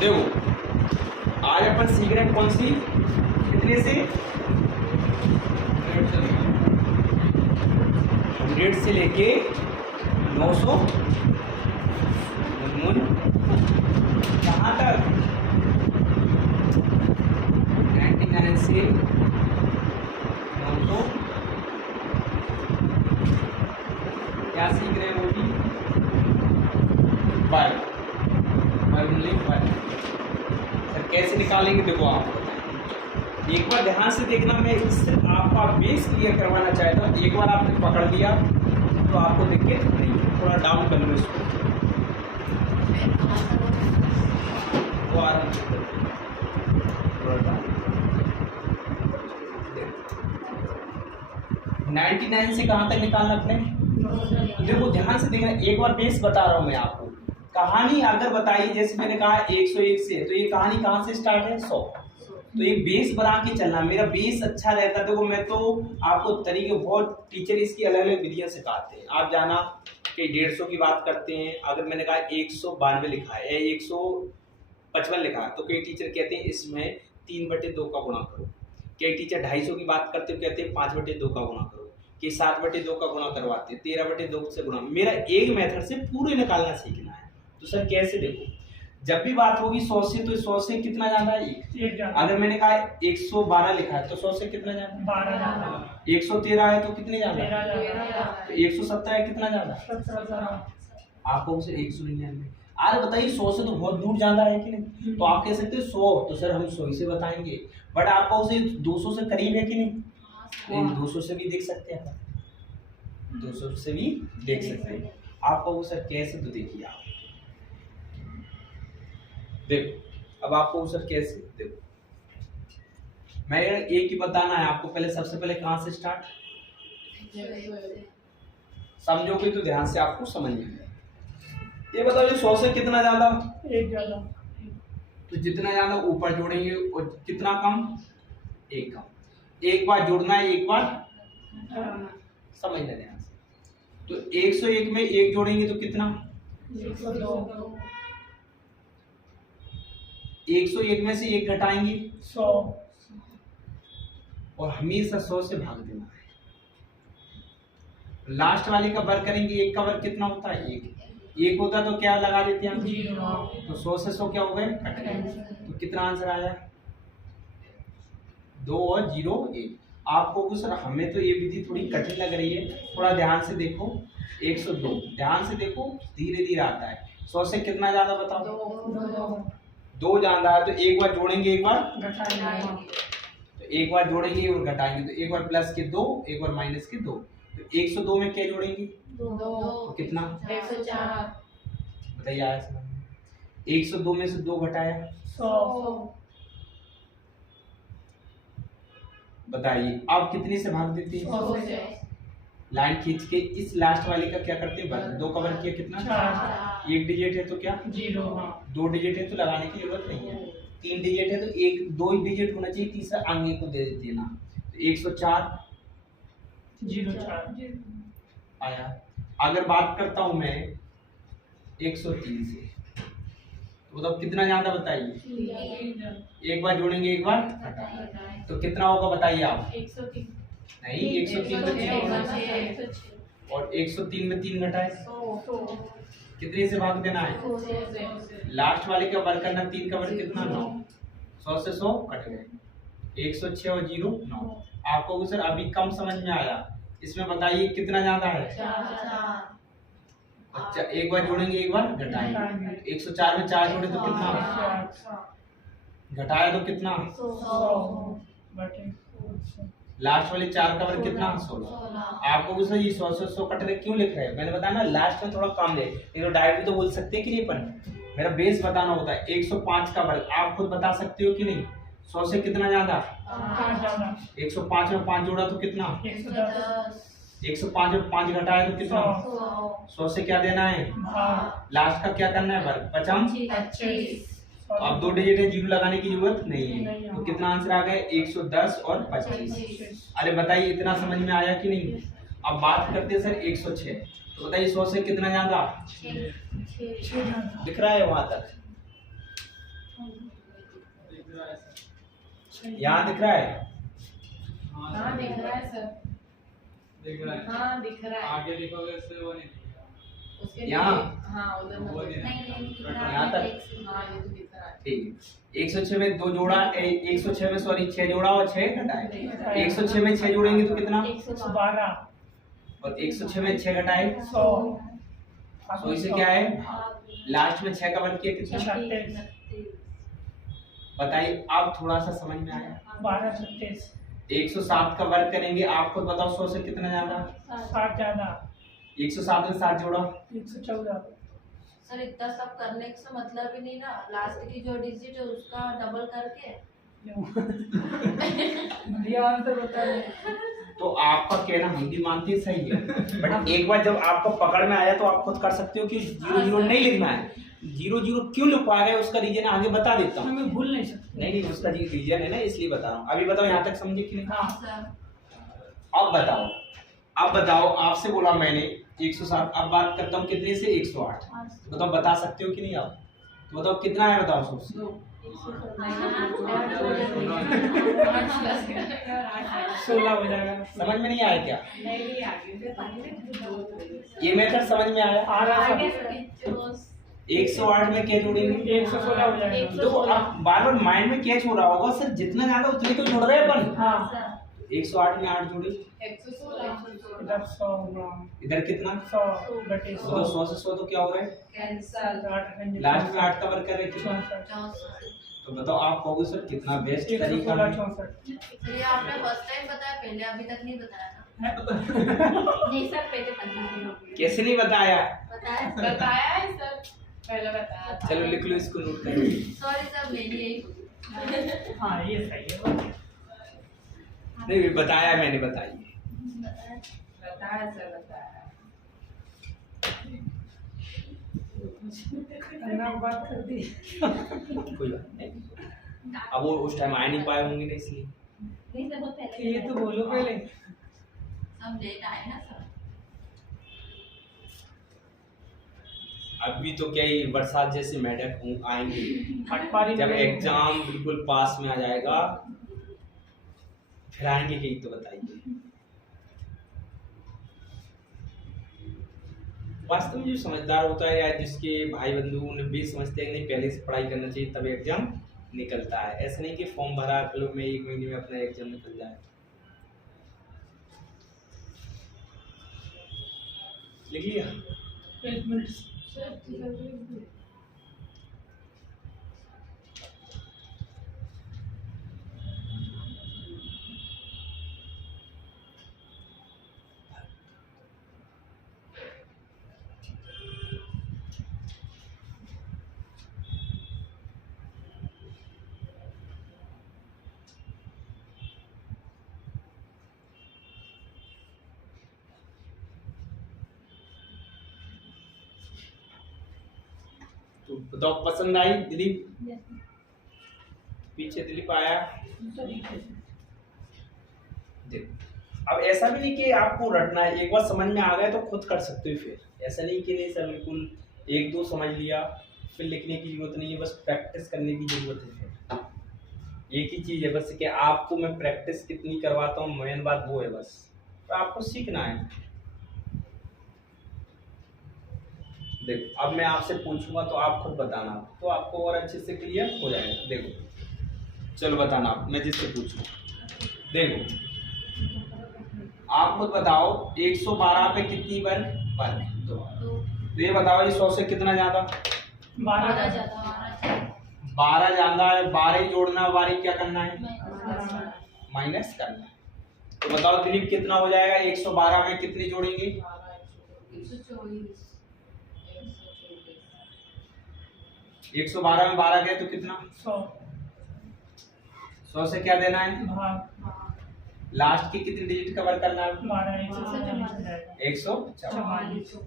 देखो आज अपन सीख रहे हैं कौन सी, कितने से 100 से लेके 900 कहाँ तक 99 से 900 क्या सीख रहे हैं वो भी बाय सर कैसे निकालेंगे। देखो आप एक बार ध्यान से देखना, मैं इससे आपका बेस क्लियर करवाना चाहता हूँ। एक बार आपने पकड़ लिया तो आपको दिक्कत नहीं, थोड़ा डाउन कर लो इसको, वो आराम से थोड़ा डाउन। 99 से कहाँ तक निकालना अपने, देखो ध्यान से देखना। एक बार बेस बता रहा हूँ मैं आपको। कहानी अगर बताई, जैसे मैंने कहा 101 से, तो ये कहानी कहाँ से स्टार्ट है 100। तो एक बेस बना के चलना, मेरा बेस अच्छा रहता। देखो मैं तो आपको तरीके, बहुत टीचर इसकी अलग अलग विधियां सिखाते हैं। आप जाना कि 150 की बात करते हैं, अगर मैंने कहा 192 लिखा है या 155 लिखा है, तो कई टीचर कहते हैं इसमें 3/2 का गुणा करो। कई टीचर 250 की बात करते हो, कहते हैं 5/2 का गुणा करो। कि 7/2 का गुणा करवाते हैं, 13/2 से गुणा। मेरा एक मेथड से पूरे निकालना सीखना है। तो सर कैसे, देखो जब भी बात होगी 100 से, तो 100 से कितना ज्यादा है, एक। अगर मैंने कहा 112 लिखा है तो 100 से कितना ज्यादा, 12 ज्यादा। 113 है तो कितने ज्यादा, 13। 117 है कितना ज्यादा, 17। आपको उसे 199। आज बताइए 100 से तो बहुत दूर ज्यादा है कि नहीं। तो आप कह सकते हैं 100, तो सर हम 100 से बताएंगे। बट आपको उसे 200 से करीब है कि नहीं, 200 से भी देख सकते हैं, 200 से भी देख सकते हैं। आपको वो सर कैसे, तो देखिए आप देखो, अब आपको सर कैसे, देखो मैं एक ही बताना है आपको। पहले सबसे पहले कहां से स्टार्ट, समझोगे तो ध्यान से आपको समझ में आएगा। ये बताओ 100 से कितना ज्यादा, एक ज्यादा। तो जितना ज्यादा ऊपर जोड़ेंगे और कितना कम, एक कम। एक बार जोड़ना है, एक बार समझना ध्यान से। तो 101 में एक जोड़ेंगे तो कितना, 102। 101 में से एक घटाएंगे 100, और हमेशा 100 से भाग देना है। लास्ट वाले का वर्ग करेंगे, एक का वर्ग कितना होता है, एक होता तो क्या लगा देते हैं हम, 0। तो 100 से 100 क्या हो गए, कट गए। तो कितना आंसर आया, 2 और 0 1। आपको सर हमें तो ये विधि थोड़ी कठिन लग रही है, थोड़ा ध्यान से देखो। 102 ध्यान से देखो, धीरे धीरे आता है। 100 से कितना ज्यादा बताओ, 2 ज्यादा है। तो एक बार जोड़ेंगे, एक बार घटाएंगे। तो एक बार जोड़ेंगे और घटाएंगे, तो एक बार प्लस के 2, एक बार माइनस के 2। तो 102 में क्या जोड़ेंगे, 2। तो कितना, 104। बताइए आया समझ में। 102 में से 2 घटाया 100। बताइए अब कितने से भाग देते हैं, 100 से। लाइन खींच के इस लास्ट वाले का क्या करते हैं, वर्ग। 2 का वर्ग किया कितना, 4। एक डिजिट है तो क्या, 0। 2 डिजिट है तो लगाने की जरूरत नहीं है। 3 डिजिट है तो एक 2 डिजिट होना चाहिए, तीसरा आगे को दे देना। तो 104 04 आया। अगर बात करता हूं मैं 103 से, तो मतलब कितना ज्यादा बताइए, एक बार जोड़ेंगे, एक बार घटाएंगे। तो कितना होगा बताइए आप, 103 नहीं, 103 में 6 और 103 में 3 घटाए 100। कितने से भाग देना है, 100 से। लास्ट वाले का वर्ग करना, 3 का वर्ग कितना, 9। 100 से 100 कट गए, 106 और 0 9। आपको सर अभी कम समझ में आया, इसमें बताइए कितना ज्यादा है, 4। अच्छा एक बार जोड़ेंगे, एक बार घटाएंगे। 104 में 4 जोड़े तो कितना, घटाया तो कितना, 100। लास्ट वाले 4 का वर्ग कितना, 16। आपको सर ये 100 से 100 कट रहे क्यों लिख रहे हैं, मैंने बताया ना लास्ट में थोड़ा कम ले, तो डायरेक्ट भी तो बोल सकते हैं कि नहीं। अपन मेरा बेस बताना होता है। 105 का वर्ग आप खुद बता सकते हो कि नहीं, 100 से कितना ज्यादा, 105 में 5 जोड़ा तो कितना, 105 में 5 घटाया तो कितना, 100 से क्या देना है, लास्ट का क्या करना है, वर्ग। 25। अब 2 डिजिट है, 0 लगाने की जरूरत नहीं है। तो कितना आंसर आ गया, 110 और 25। अरे बताइए इतना समझ में आया कि नहीं। अब बात करते हैं सर 106। तो बताइए 100 से कितना ज्यादा, दिख रहा है वहां तक। यहाँ दिख रहा है? हाँ दिख रहा है सर, दिख रहा है। हाँ दिख रहा है। आगे लिखोगे उससे वो नहीं दिखेगा। उसके यहाँ? नीचे- हाँ उधर वो नहीं नहीं। नहीं दिख रहा यहाँ तक? हाँ ये तो दिख रहा है। ठीक है। 106 में 2 जोड़ा 106 में सॉरी 6 जोड़ा और 6 घटाए। 106 में 6 जोड़ेंगे तो कितना? 112 और 106 में 6 घटाए 100 तो इसे क्या है? लास्ट में 6 का वर्ग किया कितना? 36 बताइए, अब थोड़ा सा समझ में आया? 12 36 107 का वर्ग करेंगे, आप खुद बताओ 100 से कितना ज्यादा? 60 ज्यादा 107 में 7 जोड़ा 114 सर इतना सब करने से मतलब ही नहीं ना, लास्ट की जो डिजिट है उसका डबल करके। बढ़िया आंसर बता रहे हैं। तो आपका कहना हम भी मानते हैं सही है, बट एक बार जब आपको पकड़ में आया तो आप खुद कर सकते हो कि 0 नहीं लिखना है। 0 क्यों लिखवाया गया उसका रीजन आगे बता देता हूँ। हमें भूल नहीं सकते। नहीं उसका रीजन है ना, इसलिए बता रहा हूँ। अभी बताओ यहाँ तक समझे कि नहीं? हाँ सर अब बताओ आपसे बोला मैंने 107, अब बात करता हूँ कितने से? 108। तो बताओ बता सकते हो कि नहीं आप? तो बताओ कितना है, बताओ सबसे। 16 हो जाएगा। समझ में नहीं आया क्या? नहीं आगे ये मेथड समझ में आया? आ रहा है 108 में क्या जोड़ेंगे? 116 हो जाएगा। तो अब बार बार माइंड में कैच हो रहा होगा सर, जितना ज्यादा उतनी तो जोड़ रहे हैं अपन। हाँ 108 में 8 जोड़े, 116 इधर 100 होगा, इधर कितना? 100 बटे तो 100 100 से 100 तो क्या हो रहा है? कैंसल। लास्ट में 8 का वर्ग कर रहे हैं कितना? 64 तो बताओ आप कहोगे सर कितना बेस्ट तरीका 116 है? 64 सर ये आपने फर्स्ट टाइम बताया, पहले अभी तक नहीं बताया था। नहीं सर पहले 15 हो गया। कैसे नहीं बताया? बताया बताया है सर, पहले बताया था। चलो लिख लो, इसको नोट कर लो। सॉरी सर मेरी यही हाँ ये सही है। नहीं बताया, मैंने बताई। बताया सर, बताया। अन्ना बात कर दी। कोई बात नहीं, अब वो उस टाइम आ नहीं पाए होंगे ना, इसलिए। नहीं सर बहुत पहले ये तो बोलो पहले। सब लेट आए ना सर। अभी तो क्या ही बरसात जैसे मैडम आएंगे, पटवारी जब में- एग्जाम बिल्कुल पास में आ जाएगा फिर आएंगे कहीं, तो बताइए। वास्तव में जो समझदार होता है या जिसके भाई बंधु उन्हें भी समझते हैं कि नहीं पहले से पढ़ाई करना चाहिए तब एग्जाम निकलता है। ऐसा नहीं कि फॉर्म भरा कल में 1 महीने में अपना एग्जाम निकल जाए। लिख लिया? 1 मिनट। तो बताओ पसंद आई दिलीप? पीछे दिलीप आया। देखो अब ऐसा भी नहीं कि आपको रटना है, एक बार समझ में आ गया तो खुद कर सकते हो। फिर ऐसा नहीं कि नहीं सर बिल्कुल 1-2 समझ लिया फिर लिखने की जरूरत नहीं है, बस प्रैक्टिस करने की जरूरत है। फिर एक ही चीज़ है बस कि आपको मैं प्रैक्टिस कितनी करवाता हूँ, मेन बात वो है बस। तो आपको सीखना है। देखो अब मैं आपसे पूछूंगा तो आप खुद बताना, तो आपको और अच्छे से क्लियर हो जाएगा। देखो चलो बताना आप, मैं जिससे पूछूं। देखो आप खुद बताओ 112 पे कितनी वर्ग? तो ये बताओ ये 100 से कितना ज्यादा? 12 12 ज्यादा है। 12 ही जोड़ना, 12 क्या करना है? माइनस करना है। तो बताओ दिलीप कितना हो जाएगा? 112 में कितनी जोड़ेंगे? 112 में 12 गए तो कितना? 100 100 से क्या देना है? भाग लास्ट की कितनी डिजिट कवर करना है? 12 144 144।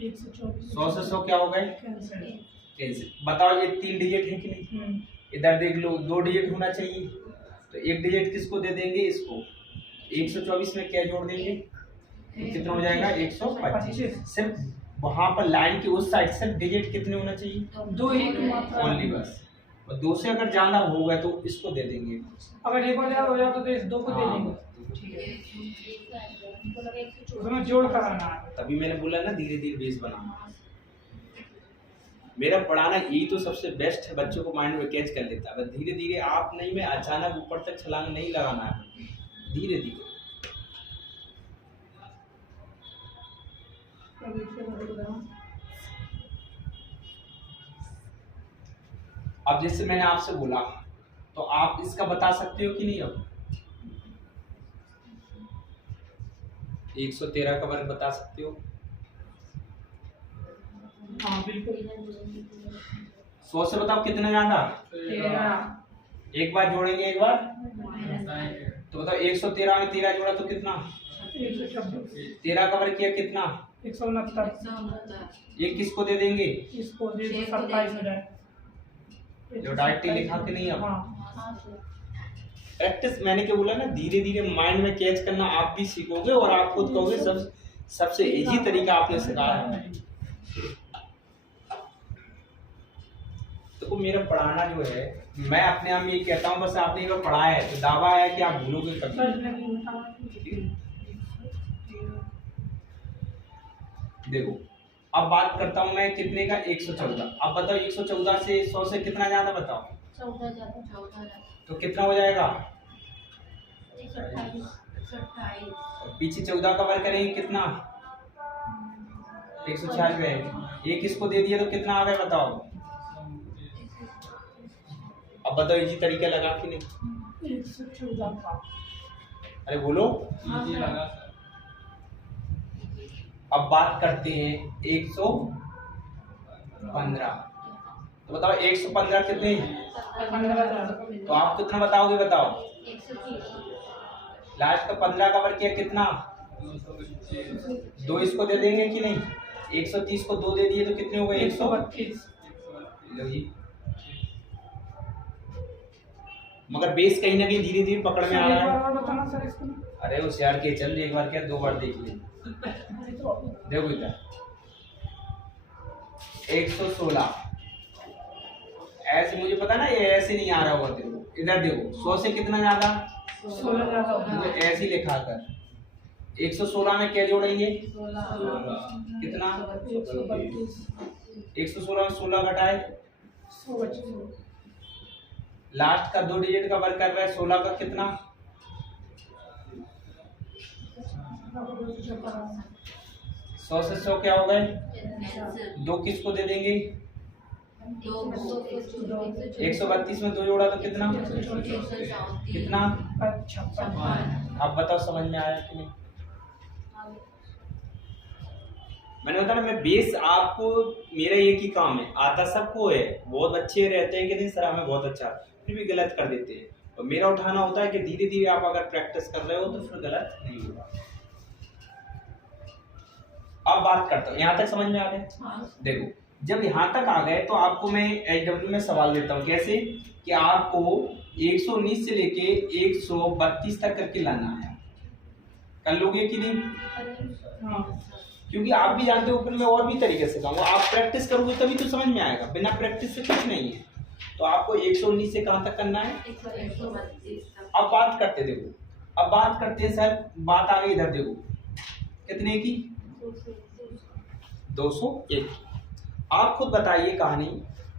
124 100 से 100 क्या हो गए? कैंसिल। कैंसिल। बताओ ये 3 डिजिट है कि नहीं? इधर देख लो 2 डिजिट होना चाहिए, तो 1 डिजिट किसको दे देंगे? इसको। 124 में क्या जोड़ देंगे? कितना हो जाएगा? 125। सिर्फ वहां पर लाइन की उस साइड सिर्फ डिजिट कितने होना चाहिए? 2 ही तो मात्रा ओनली बस। और 2 से अगर ज़्यादा होगा तो इसको दे देंगे। अगर एक और ज़्यादा हो जाता तो इस 2 को दे हाँ। देंगे। ठीक है, उसमें जोड़ कराना है। तभी मैंने बोला ना धीरे धीरे बेस बनाना। मेरा पढ़ाना यही तो सबसे बेस्ट है, बच्चों को माइंड में कैच कर लेता है। बस धीरे धीरे आप नहीं, में अचानक ऊपर तक छलांग नहीं लगाना है, धीरे धीरे। अब जैसे मैंने आपसे बोला तो आप इसका बता सकते हो कि नहीं? अब 113 का वर्ग बता सकते हो? हाँ बिल्कुल। 100 से बताओ कितना ज्यादा? 13। एक बार जोड़ेंगे, एक बार तो बताओ 113 में 13 जोड़ा तो कितना? 126। 13 का वर्ग किया कितना? 169। ये किसको दे देंगे? इसको दे दो 27 में जाए। जो डायरेक्टली लिखा के नहीं। अब हाँ प्रैक्टिस मैंने क्या बोला ना, धीरे धीरे माइंड में कैच करना आप भी सीखोगे और आप खुद कहोगे सबसे इजी तरीका आपने सिखाया है। तो मेरा पढ़ाना जो है, मैं अपने आप में ये कहता हूँ बस आपने एक बार पढ़ाया है तो दावा है कि आप भूलोगे कभी। देखो अब बात करता हूँ मैं कितने का? 114। अब बताओ 114 से 100 से कितना ज्यादा बताओ? 14 तो कितना हो जाएगा? 128। और पीछे 14 का वर्ग करेंगे कितना? 196। एक इसको दे दिया तो कितना आ गया बताओ? अब बताओ इजी तरीका लगा कि नहीं? 114 का। अरे बोलो। इजी लगा सर। अब बात करते हैं 115। तो बताओ 115 कितने? 15। तो आप कितना बताओगे? बताओ 130। लास्ट का 15 का वर्ग किया कितना? 2 इसको दे देंगे कि नहीं? 130 को 2 दे दिए तो कितने हो गए? 132। लो जी। मगर बेस कहीं ना कहीं धीरे धीरे पकड़ में आ रहा है। और बताना सर इसको। अरे होशियार के चल, एक बार क्या 2 बार देख ले। देखो इधर 116। ऐसे मुझे पता ना ये ऐसे नहीं आ रहा होगा। देखो इधर देखो 100 से कितना ज्यादा? 16 ज्यादा होगा। मुझे ऐसे ही लिखा कर 116 में क्या जोड़ेंगे? कितना? 132। 116 में 16 घटाए, 125। लास्ट का 2 डिजिट का वर्ग कर रहा है 16 का कितना? 100 से 100 क्या हो गए? 2 किसको दे देंगे? 132 में 2 जोड़ा तो कितना? कितना? 56। अब बताओ समझ में आया कि नहीं? मैंने बताया ना, मैं बेस आपको, मेरा एक ही काम है, आता सबको है। बहुत अच्छे रहते हैं कि नहीं सर हमें बहुत अच्छा, फिर भी गलत कर देते हैं। और मेरा उठाना होता है कि धीरे धीरे आप अगर प्रैक्टिस कर रहे हो तो फिर गलत नहीं होगा। अब बात करता हूँ, यहाँ तक समझ में आ गया? देखो जब यहाँ तक आ गए तो आपको मैं HW में सवाल देता हूँ। कैसे कि आपको 119 से लेके 132 तक करके लाना है। कर लोगे कि नहीं? हाँ। क्योंकि आप भी जानते हो, फिर मैं और भी तरीके से कहूँगा, आप प्रैक्टिस करोगे तभी तो समझ में आएगा, बिना प्रैक्टिस से कुछ नहीं है। तो आपको 119 से कहाँ तक करना है? 132। अब बात करते, देखो अब बात करते हैं सर, बात आ गई इधर देखो कितने की? 201। आप खुद बताइए कहानी,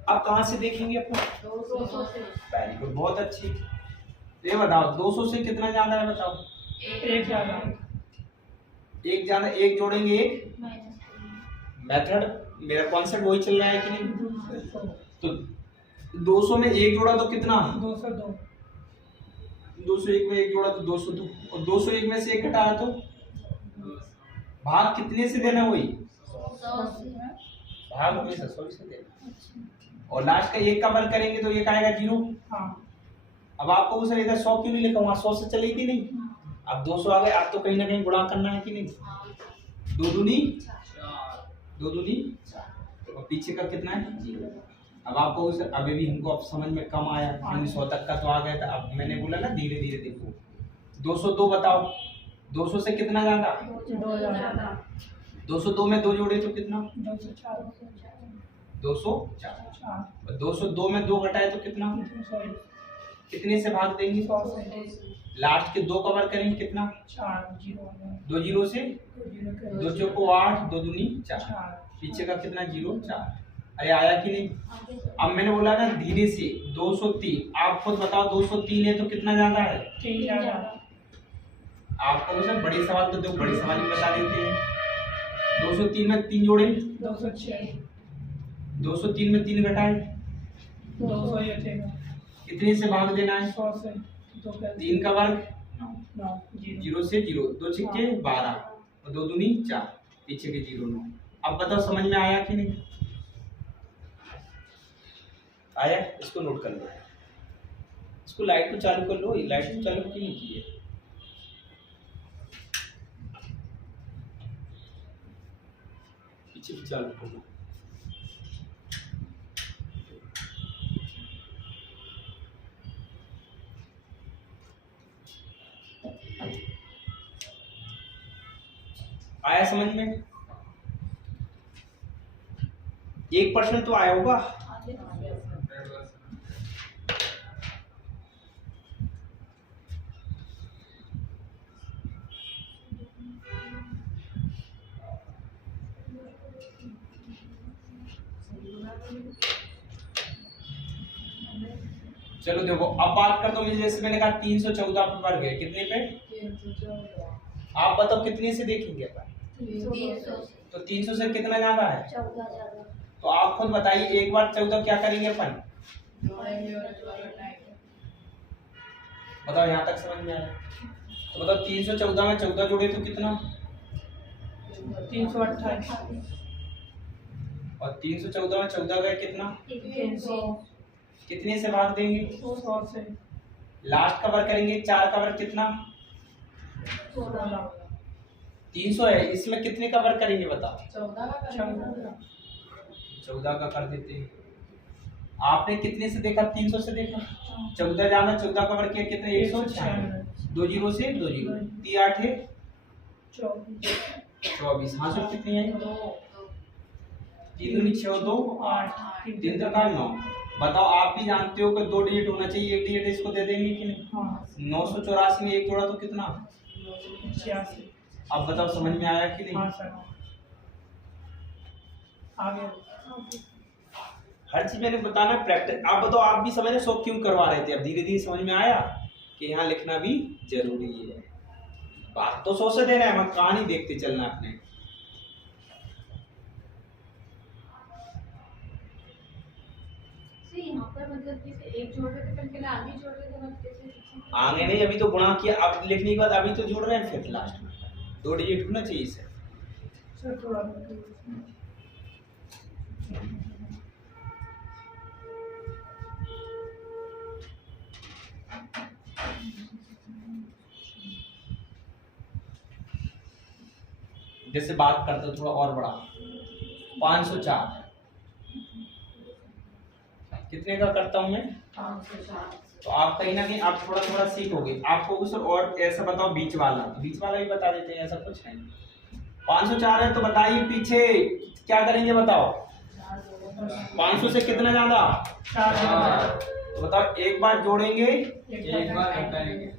अब कहाँ से देखेंगे अपना? 200 से। वेरी गुड, बहुत अच्छी। ये बताओ 200 से कितना ज्यादा है बताओ? एक ज्यादा। एक ज्यादा, एक जोड़ेंगे एक। मेथड मेरा कॉन्सेप्ट वही चल रहा है कि नहीं? तो 200 में एक जोड़ा तो कितना? 202। 201 में एक जोड़ा तो 202, और 201 में से एक घटाया तो भाग कितने से देना? वही 100 से। भाग हमेशा 100 से देना। और लास्ट का एक का वर्ग करेंगे तो ये आएगा 0। हाँ। अब आपको वो सर इधर 100 क्यों नहीं लिखा? वहाँ 100 से चली थी नहीं, अब 200 आ गए। अब तो कहीं ना कहीं गुणा करना है कि नहीं? 2 दूनी 2 दूनी, और पीछे का कितना है? 0। अब आपको अभी भी हमको अब समझ में कम आया, 100 तक का तो आ गया था। अब मैंने बोला ना धीरे धीरे देखो। 202 बताओ, 200 से कितना ज्यादा? 2 ज्यादा। 202 में 2 जोड़े तो कितना? 204। 204। चार और 202 में 2 घटाए तो कितना, 201 कितने से भाग देंगे, 100 से लास्ट के 2 कवर करेंगे कितना, 4 0 2 जीरो से 2 0 2 चौको 8, 2 दूनी 4, 4 पीछे का कितना 0 4। अरे आया कि नहीं। अब मैंने बोला ना धीरे से 203, आप खुद बताओ 203 है तो कितना ज्यादा है, 3 ज्यादा आपको सर बड़े सवाल तो दो बड़े सवाल ही बता देते हैं। 203 में 3 जोड़े, 206 203 में 3 घटाए, 201 कितने से भाग देना है, 100 से 2 3 का वर्ग 9 0 से 0, 2 छिक्के 12 और 2 दूनी 4, पीछे के 0 9। अब बताओ समझ में आया कि नहीं आया। इसको नोट कर लो, इसको लाइट को चालू कर लो, लाइट को चालू क्यों नहीं की है। पीछे भी चालू कर लो। आया समझ में, 1% तो आया होगा। चलो देखो अब बात कर दो मुझे, जैसे मैंने कहा 314 पे वर्ग है, कितने पे, आप बताओ कितने से देखेंगे अपन, 300 तो 300 से कितना ज्यादा है, 14 ज्यादा तो आप खुद बताइए एक बार 14 क्या करेंगे अपन, जोड़ेंगे और घटाएंगे। बताओ यहाँ तक समझ में आया। तो बताओ 314 में 14 जोड़े तो कितना, 328 और 314 में 14 गए कितना, 300 कितने से भाग देंगे, 100 से लास्ट कवर करेंगे 4 कवर कितना, 16 300 है, इसमें कितने कवर करेंगे बताओ, 14 का करेंगे। 14 का कर देते हैं। आपने कितने से देखा, 300 से देखा, 14 जाना 14 कवर किया कितने, 196, 2 जीरो से 2 जीरो, 3 8 है 24, हाँ सर कितनी है, 3 दूनी 6 2 8 3 तो 9। बताओ आप भी जानते हो कि 2 डिजिट होना चाहिए, 1 डिजिट इसको दे देंगे कि नहीं, हाँ 984 में 1 जोड़ा तो कितना, 86 अब बताओ समझ में आया कि नहीं। हाँ सर आगे हर चीज मैंने बताना प्रैक्टिस। आप बताओ आप भी समझे 100 क्यों करवा रहे थे, अब धीरे धीरे समझ में आया कि यहाँ लिखना भी जरूरी है। बात तो 100 से देना है, हम कहानी देखते चलना अपने। यहाँ पर मतलब कि एक जोड़ रहे थे फिर पहले आगे जोड़ रहे थे मतलब कैसे आगे नहीं, अभी तो गुणा किया, अब लिखने के बाद अभी तो जुड़ रहे हैं, फिर लास्ट में 2 डिजिट होना चाहिए इसे। सर थोड़ा जैसे बात करते हो थोड़ा और बड़ा, 504 कितने का करता हूं मैं, 504 तो आप कहीं ना कहीं आप थोड़ा थोड़ा सीखोगे। आपको सर और ऐसा बताओ बीच वाला भी बता देते हैं, ऐसा कुछ है। 504 है तो बताइए पीछे क्या करेंगे बताओ, 500 से कितना ज्यादा, 4 तो बताओ एक बार जोड़ेंगे, एक बार घटाएंगे।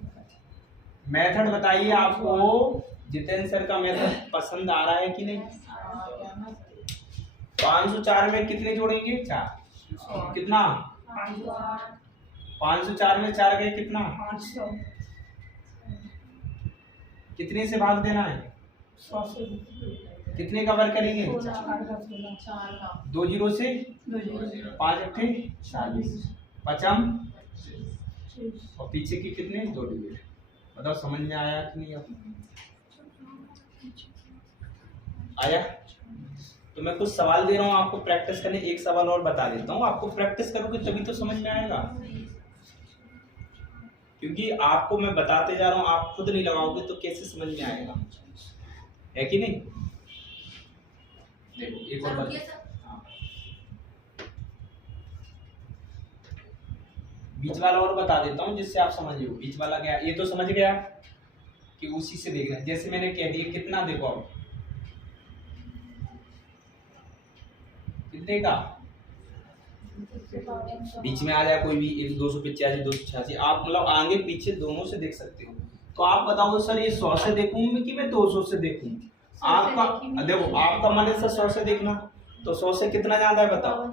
मेथड बताइए आपको, जितेंद्र सर का मेथड पसंद आ रहा है कि नहीं। 504 में कितने जोड़ेंगे, 4, कितना 504 में 4 गए कितना, 500 कितने से भाग देना है, 100 से कितने कवर करेंगे, 4 का 2 जीरो से 2 0 5 अट्ठे 40, पचम 6 और पीछे के कितने 2 डिजिट। बताओ समझ में आया कि नहीं आपको, आया। तो मैं कुछ सवाल दे रहा हूँ आपको प्रैक्टिस करने, एक सवाल और बता देता हूँ, आपको प्रैक्टिस करोगे तभी तो समझ में आएगा, क्योंकि आपको मैं बताते जा रहा हूँ, आप खुद नहीं लगाओगे तो कैसे समझ में आएगा, है कि नहीं। देखो एक और बात, हाँ। बीच वाला और बता देता हूँ जिससे आप समझ लो। बीच वाला क्या, ये तो समझ गया कि उसी से देखना, जैसे मैंने कह दिया कितना, देखो अब कितने का बीच में आ जाए कोई भी 285 286, आप मतलब आगे पीछे दोनों से देख सकते हो। तो आप बताओ सर ये 100 से देखूं कि मैं 200 से देखूं? आपका देखो आपका मन है सर 100 से देखना, तो 100 से कितना ज्यादा है बताओ?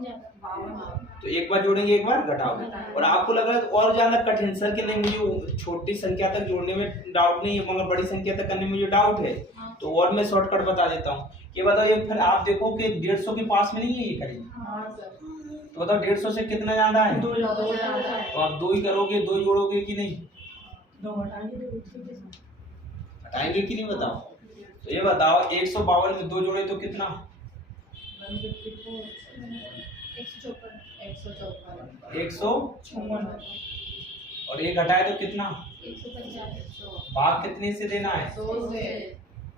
तो एक बार जोड़ेंगे एक बार घटाओगे, और आपको लग रहा है और ज्यादा कठिन सर कि नहीं मुझे छोटी संख्या तक जोड़ने में डाउट नहीं है मगर बड़ी संख्या तक करने में मुझे डाउट है, तो और मैं शॉर्टकट बता देता हूँ। ये बताओ ये फिर आप देखो कि 150 के पास में नहीं है ये करेंगे, तो बताओ 150 से कितना ज्यादा है? दो तो आप 2 ही करोगे, 2 जोड़ोगे कि नहीं? हटाएंगे कि नहीं बताओ? तो ये बताओ 152 में 2 जोड़े तो कितना? 154, और एक घटाए तो कितना? भाग कितने से देना है? 100 से।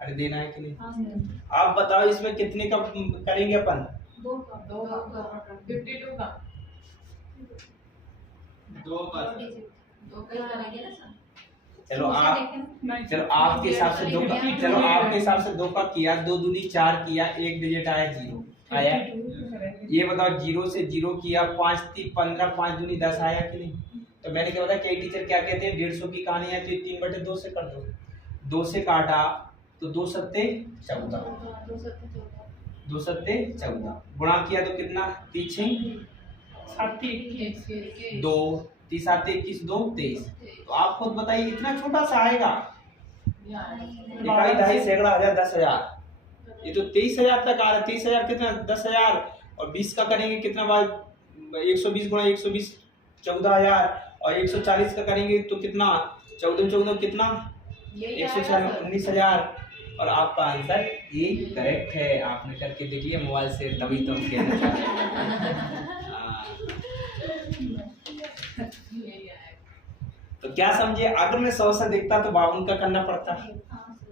अरे देना है कि नहीं? आप बताओ इसमें कितने का करेंगे अपन? 2 का 52 का 2 का चलो आपके हिसाब से 2 का, चलो आपके हिसाब से 2 का किया, 2 दूनी 4 किया, एक डिजिट आया 0 आया। ये बताओ 0 से 0 किया, 5 3 15, 5 दूनी 10 आया कि नहीं? तो मैंने क्या बताया कई टीचर क्या कहते हैं 150 की कहानी है तो 3/2 से कर दो, 2 से काटा तो 2 सत्ते 14, 2 सत्ते 14, गुणा किया तो कितना? पीछे 2 3 7 21 2 23। तो आप खुद बताइए इतना छोटा सा आएगा, इकाई ढाई सैकड़ा हजार 10,000, ये तो 23,000 तक आ रहा है। 23,000 कितना? 10,000, और 20 का करेंगे कितना बार? 120 गुणा 120 14,000, और 140 का करेंगे तो कितना? 14 14 कितना? 140 19,000। और आपका आंसर ये करेक्ट है, आपने करके देख लिया मोबाइल से, तभी तो हम कहना चाह रहे हैं। तो क्या समझे, अगर मैं 100 से देखता तो 52 का करना पड़ता,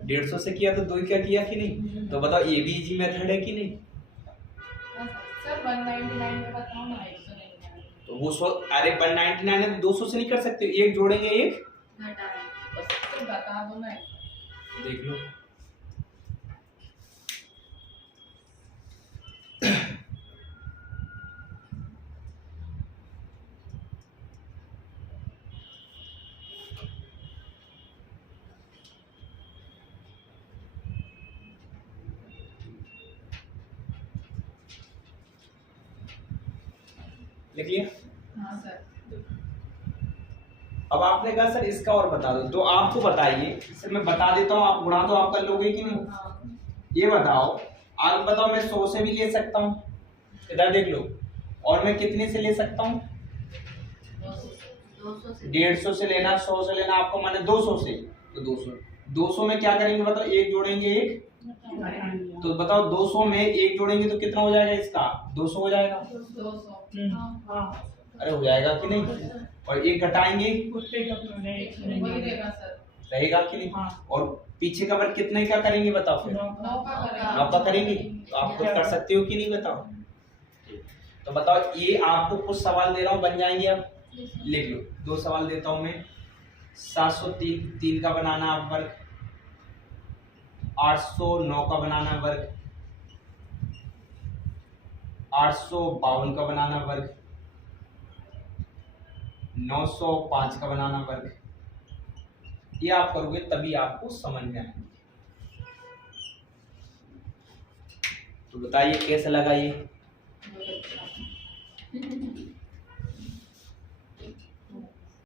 150 से किया तो 2 का किया कि नहीं? तो बताओ ये भी इजी मेथड है कि नहीं? सर 199 में बताओ ना 199। तो वो 100, अरे 199 है तो 200 से नहीं कर सकते, एक जोड़ेंगे एक सर बता दो ना। देख लो। लिख लिया? हाँ सर। अब आपने कहा सर इसका और बता दो, तो आपको बताइए, सर मैं बता देता हूँ, आप गुणा तो आप कर लोगे कि नहीं? ये बताओ, आप बताओ मैं 100 से भी ले सकता हूँ, इधर देख लो, और मैं कितने से ले सकता हूँ? 150 से लेना, 100 से लेना, आपको माने 200 से, तो 200 में क्या करेंगे बताओ? एक जोड़ेंगे एक, तो बताओ 200 में एक जोड़ेंगे तो कितना हो जाएगा इसका? 200 हो जाएगा। 200 अरे हो जाएगा कि नहीं? और एक घटाएंगे वही रहेगा सर। रहेगा कि नहीं? और पीछे का वर्ग कितने का करेंगे बताओ? फिर 9 का करेंगे। 9 का करेंगे, तो आप खुद कर सकते हो कि नहीं बताओ? तो बताओ ये आपको कुछ सवाल दे रहा हूँ, बन जाएंगे आप? लिख लो, 2 सवाल देता हूँ मैं। 703 3 का बनाना वर्ग, 809 का बनाना वर्ग, 852 का बनाना वर्ग, 905 का बनाना वर्ग। ये आप करोगे तभी आपको समझ में आएंगे। तो बताइए कैसा लगा ये?